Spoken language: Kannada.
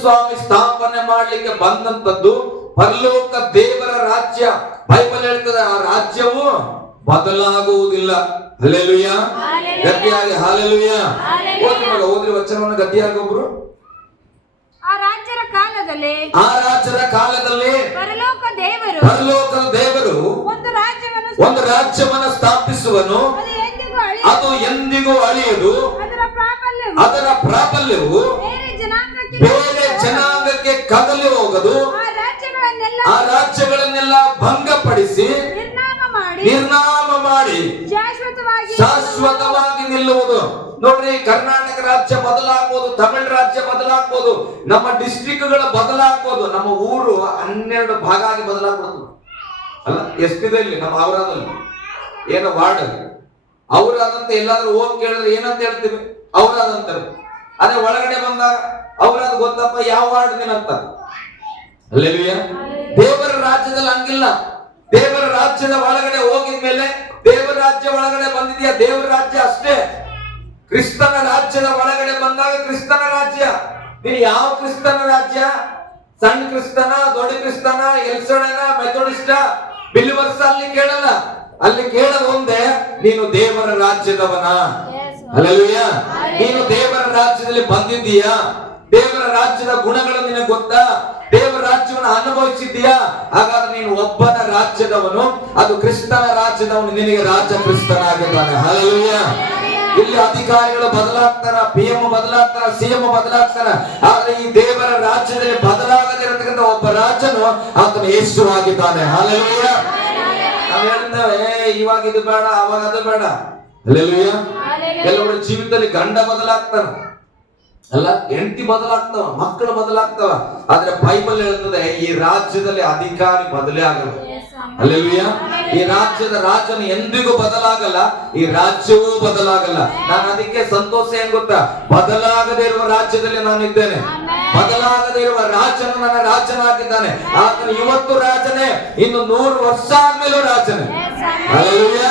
ಸ್ವಾಮಿ ಸ್ಥಾಪನೆ ಮಾಡ್ಲಿಕ್ಕೆ ಬಂದಂತದ್ದು ಪರಲೋಕ ದೇವರ ರಾಜ್ಯ. ಬೈಬಲ್ ಹೇಳ್ತದೆ ಆ ರಾಜ್ಯವು ಬದಲಾಗುವುದಿಲ್ಲ. ಹಾಲೆಲೂಯ. ಗಟ್ಟಿಯಾಗಿ ಹಾಲೆಲೂಯ. ಓದ್ರಿ ಓದ್ರಿ ವಚನವನ್ನು ಗಟ್ಟಿಯಾಗಿ ಒಬ್ರು. ಆ ರಾಜ್ಯರ ಕಾಲದಲ್ಲಿ ಆ ರಾಜರ ಕಾಲದಲ್ಲಿ ಪರಲೋಕ ದೇವರು ಪರಲೋಕ ದೇವರು ಒಂದು ರಾಜ್ಯವನ್ನು ಒಂದು ರಾಜ್ಯವನ್ನ ಸ್ಥಾಪಿಸುವನು. ಅದು ಎಂದಿಗೂ ಅಳಿಯದು. ಅದರ ಪ್ರಾಬಲ್ಯವು ಕದಲಿ ಹೋಗದು ಆ ರಾಜ್ಯಗಳನ್ನೆಲ್ಲ ಭಂಗಪಡಿಸಿ ನಿರ್ನಾಮ ಮಾಡಿ ಶಾಶ್ವತವಾಗಿ ನಿಲ್ಲುವುದು. ನೋಡ್ರಿ ಕರ್ನಾಟಕ ರಾಜ್ಯ ಬದಲಾಗ್ಬೋದು ತಮಿಳ್ ರಾಜ್ಯ ಬದಲಾಗ್ಬೋದು ನಮ್ಮ ಡಿಸ್ಟ್ರಿಕ್ಟ್ಗಳು ಬದಲಾಗ್ಬೋದು ನಮ್ಮ ಊರು ಹನ್ನೆರಡು ಭಾಗ ಆಗಿ ಬದಲಾಗ್ಬೋದು ಅಲ್ಲ ಎಷ್ಟಿದೆ ಇಲ್ಲಿ? ನಮ್ಮ ಅವರಾದಲ್ಲಿ. ಏನು ವಾರ್ಡ್? ಅವರಾದಂತ ಎಲ್ಲಾದ್ರೂ ಹೋಗಿ ಕೇಳಿದ್ರೆ ಏನಂತ ಹೇಳ್ತೀವಿ ಔರಾದಂತಾರೆ ಅದೇ ಒಳಗಡೆ ಬಂದಾಗ ಅವ್ರದ್ದು ಗೊತ್ತಪ್ಪ ಯಾವ ವಾರ್ಡ್ ಅಂತ. ದೇವರ ರಾಜ್ಯದಲ್ಲಿ ಹಂಗಿಲ್ಲ. ದೇವರ ರಾಜ್ಯದ ಒಳಗಡೆ ಹೋಗಿದ್ಮೇಲೆ ದೇವರ ರಾಜ್ಯ ಒಳಗಡೆ ಬಂದಿದ್ಯಾ? ದೇವರ ರಾಜ್ಯ ಅಷ್ಟೇ. ಕ್ರಿಸ್ತನ ರಾಜ್ಯದ ಒಳಗಡೆ ಬಂದಾಗ ಕ್ರಿಸ್ತನ ರಾಜ್ಯ. ನೀನು ಯಾವ ಕ್ರಿಸ್ತನ ರಾಜ್ಯ? ಸಣ್ಣ ಕ್ರಿಸ್ತನ ದೊಡ್ಡ ಕ್ರಿಸ್ತನ ಎಲ್ಸಡನ ಮೆಥೋಡಿಸ್ಟ? ಬಿಲ್ವರ್ಸ ಅಲ್ಲಿ ಕೇಳಲ್ಲ. ಅಲ್ಲಿ ಕೇಳದ ಒಂದೇ ನೀನು ದೇವರ ರಾಜ್ಯದವನ? ಅಲ್ಲಲ್ವಯ್ಯ ನೀನು ರಾಜ್ಯದಲ್ಲಿ ಬಂದಿದ್ದೀಯಾ? ದೇವರ ರಾಜ್ಯದ ಗುಣಗಳು ನಿನಗೆ ಗೊತ್ತಾ? ದೇವರ ರಾಜ್ಯವನ್ನು ಅನುಭವಿಸಿದ್ದೀಯಾ? ಹಾಗಾದ್ರೆ ನೀನು ಒಬ್ಬನ ರಾಜ್ಯದವನು ಅದು ಕ್ರಿಸ್ತನ ರಾಜ್ಯದವನು ನಿನಗೆ ರಾಜ್ಯ ಕ್ರಿಸ್ತನಾಗಿದ್ದಾನೆ. ಹಲಲುಯ್ಯ ಇಲ್ಲಿ ಅಧಿಕಾರಿಗಳು ಬದಲಾಗ್ತಾರ ಪಿ ಎಂ ಬದಲಾಗ್ತಾರ ಸಿಎಂ ಬದಲಾಗ್ತಾರ. ಆದ್ರೆ ಈ ದೇವರ ರಾಜ್ಯದಲ್ಲಿ ಬದಲಾಗದಿರತಕ್ಕಂಥ ಒಬ್ಬ ರಾಜನು ಆತನು ಯೇಸು ಆಗಿದ್ದಾನೆ ಹಲಲುಯ್ಯ ನಾವ್ ಹೇಳ್ತೇವೆ "ಏ, ಇವಾಗ ಇದು ಬೇಡ ಅವಾಗ ಅದು ಬೇಡ. ಅಲ್ಲೆಲ್ಲೂಯ್ಯ ಕೆಲವರ ಜೀವಿತದಲ್ಲಿ ಗಂಡ ಬದಲಾಗ್ತಾನ ಅಲ್ಲ ಹೆಂಡತಿ ಬದಲಾಗ್ತಾವ ಮಕ್ಕಳು ಬದಲಾಗ್ತಾವ. ಆದ್ರೆ ಬೈಬಲ್ ಹೇಳ್ತದೆ ಈ ರಾಜ್ಯದಲ್ಲಿ ಅಧಿಕಾರಿ ಬದಲೇ ಆಗಲ್ಲ. ಅಲ್ಲೆಲ್ಲೂಯ್ಯ ಈ ರಾಜ್ಯದ ರಾಜನು ಎಂದಿಗೂ ಬದಲಾಗಲ್ಲ ಈ ರಾಜ್ಯವೂ ಬದಲಾಗಲ್ಲ. ನಾನು ಅದಕ್ಕೆ ಸಂತೋಷ ಏನ್ ಗೊತ್ತಾ? ಬದಲಾಗದೇ ಇರುವ ರಾಜ್ಯದಲ್ಲಿ ನಾನು ಇದ್ದೇನೆ ಬದಲಾಗದೇ ಇರುವ ರಾಜನು ನನ್ನ ರಾಜನಾಗಿದ್ದಾನೆ. ಆತನು ಇವತ್ತು ರಾಜನೇ ಇನ್ನು ನೂರು ವರ್ಷ ಆದ್ಮೇಲೂ ರಾಜನೇ. ಅಲ್ಲೆಲ್ಲೂಯ್ಯ